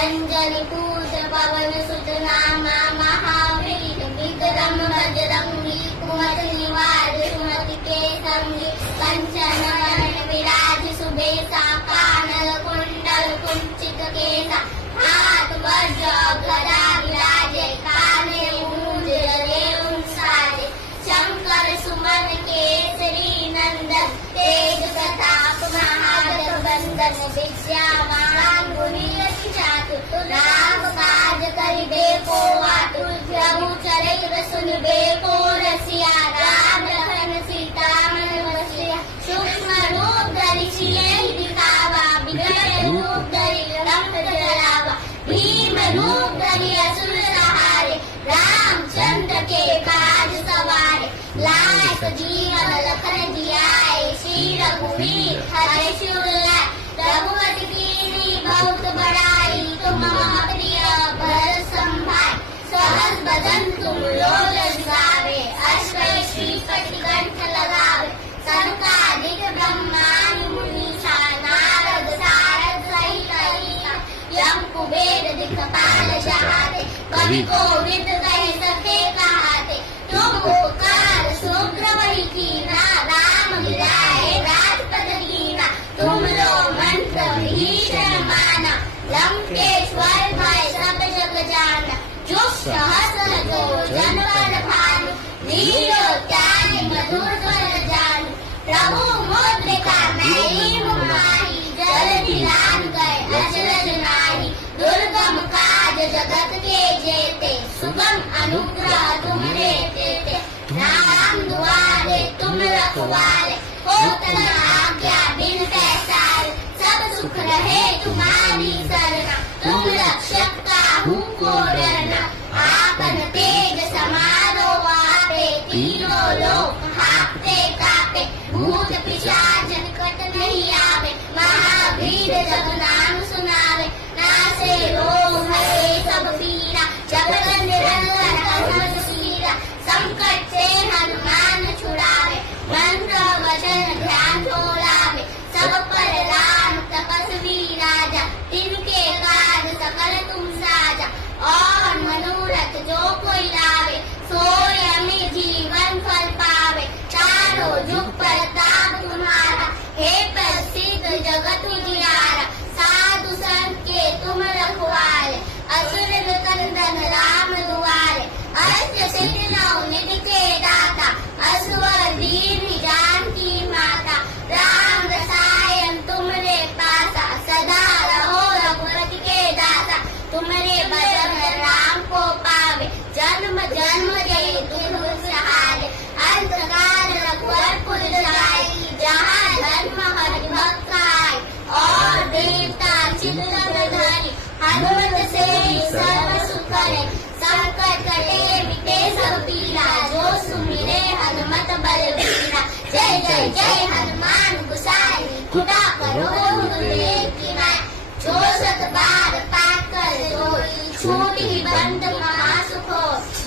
अंजनी पुत्र पवन सुत नामा महावीर विक्रम बजरंगी कुमति निवार सुमति के संगी कंचन वरण विराज सुबेसा कानन कुंडल कुंचित केसा हाथ वज्र गदा विराजे काने मूंज रेउन साजे शंकर सुमन केसरी नंदन तेज प्रताप महागठबंधन विद्यावान गुणियति चातुर राम काज करिबे को आतुर प्रभु चरित्र सुनबे को रसिया राम लखन सीता मन बसिया सूक्ष्म रूप धरि सियहि दिखावा विकट रूप धरि रंग जलावा भीम रूप धरि असुर सहारे रामचंद्र के काज सवारे लाए सजीवन लखन जियाए श्री रघुवीर हरे शिव लाए रघुपति कीन्ही बहुत बड़ाई तुम मम प्रिय भरत संभाय सहस बदन तुम लोग गावे अश्वय श्रीपति कंठ लगावे सनकादिक ब्रह्मादि मुनीषा नारद सारद सहित अहिसा यम कुबेर दिक्पाल जहाते कवि कोविद कहि सके कहाते तुम उपकार सुग्रीव कीना राम मिलाए राजपद दीना तुम लो मंत्र भीषण माना लंकेश्वर भय सब जग जाना जो सहस जो जनवर भानु लीलो त्यागी मधुर स्वर जानु प्रभु मुद्रिका मैली मुमाही जल दिलान गए अचरज नाही दुर्गम काज जगत के जेते सुगम अनुग्रह तुमरे देते राम दुआरे तुम रखवारे होत न आज्ञा बिन पैसारे सब सुख रहे तुम्हारी सरना तुम रक्षक काहू को डरना आपन तेज समारो आपे तीनों लोक कांपते कापे भूत पिशाच निकट नहीं आवे महावीर जब नाम सुनावे नासे रोग हरे सब पीरा जगत निरंतर हनुमत सीरा संकट से हनुमान छुड़ावे मंत्र वचन ध्यान छोड़ावे सब पर राम तपस्वी राजा तिनके काज सकल तुम साजा और मनोरथ जो कोई लावे सोय में जीवन फल पावे चारों जुग प्रताप तुम्हारा हे प्रसिद्ध जगत उजियारा साधु संत के तुम रखवाले असुर कंदन राम दुआरे अष्ट सिद्धि नौ निधि के दाता असवर दीन जानकी माता राम रसायन तुमरे पासा सदा रहो रघुपति के दासा तुमरे भजन राम को पावे जन्म जन्म जय तुम सहारे अंतकाल रघुवरपुर जाई जहाँ धर्म हरि भक्त आए और देवता चित्त धरि हनुमत से सर्व सुख करे संकट कटे मिटे सब पीरा जो सुमिरे हनुमत बलवीरा जय जय जय हनुमान गुसाई खुदा करो की नाय जो सत बार पाठ कर जोई छूट ही बंद महासुखो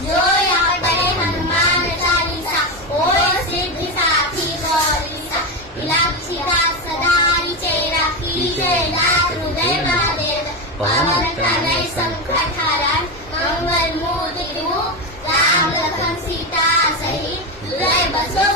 जो यहाँ पढ़े हनुमान चालीसा ओय सिद्धि साखी गौरीसा इलाक्षिता सदा चेरा कीजे नाथ हृदय महादेव पवन तनय संकट हरण मंगल मूर्ति रूप राम लखन सीता सहित हृदय बसो